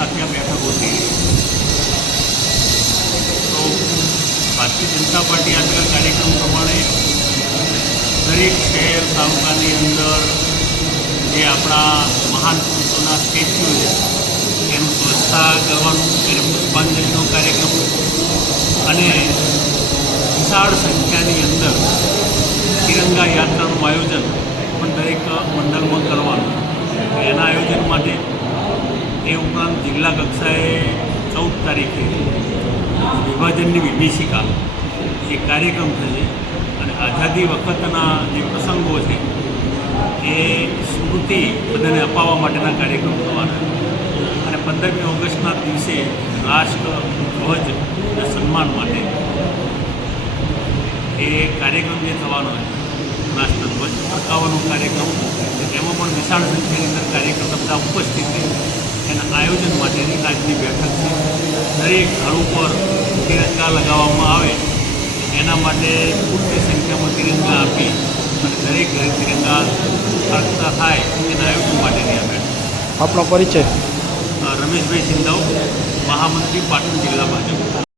સાથે આ બેઠકો થઈ રહી તો ભારતીય જનતા પાર્ટી આપેલા કાર્યક્રમ પ્રમાણે દરેક શહેર તાલુકાની અંદર જે આપણા મહાન પુરુષોના સ્ટેચ્યુ છે એનું સ્વચ્છતા કરવાનું, એને પુષ્પાંજલિનો કાર્યક્રમ અને વિશાળ સંખ્યાની અંદર તિરંગા યાત્રાનું આયોજન પણ દરેક મંડળમાં કરવાનું. એના આયોજન માટે એ ઉપરાંત જિલ્લા કક્ષાએ 14 તારીખે વિભાજનની વિભીષિકા એ કાર્યક્રમ થશે અને આઝાદી વખતના જે પ્રસંગો છે એ સ્મૃતિ બધાને અપાવવા માટેના કાર્યક્રમ થવાના અને 15મી ઓગસ્ટના દિવસે રાષ્ટ્ર ધ્વજના સન્માન માટે એ કાર્યક્રમ જે થવાનો છે રાષ્ટ્રધ્વજ ફરકાવવાનો કાર્યક્રમ એમાં પણ વિશાળ સંખ્યાની અંદર કાર્યકર્તા બધા ઉપસ્થિત રહે એના આયોજન માટેની આજની બેઠક છે. દરેક ઘર ઉપર તિરંગા લગાવવામાં આવે એના માટે પૂરતી સંખ્યામાં તિરંગા આપી અને દરેક ઘરે તિરંગા ફરકતા થાય એના આયોજન માટેની આ બેઠક. આપનો પરિચય? રમેશભાઈ સિંધાવ, મહામંત્રી, પાટણ જિલ્લા ભાજપ.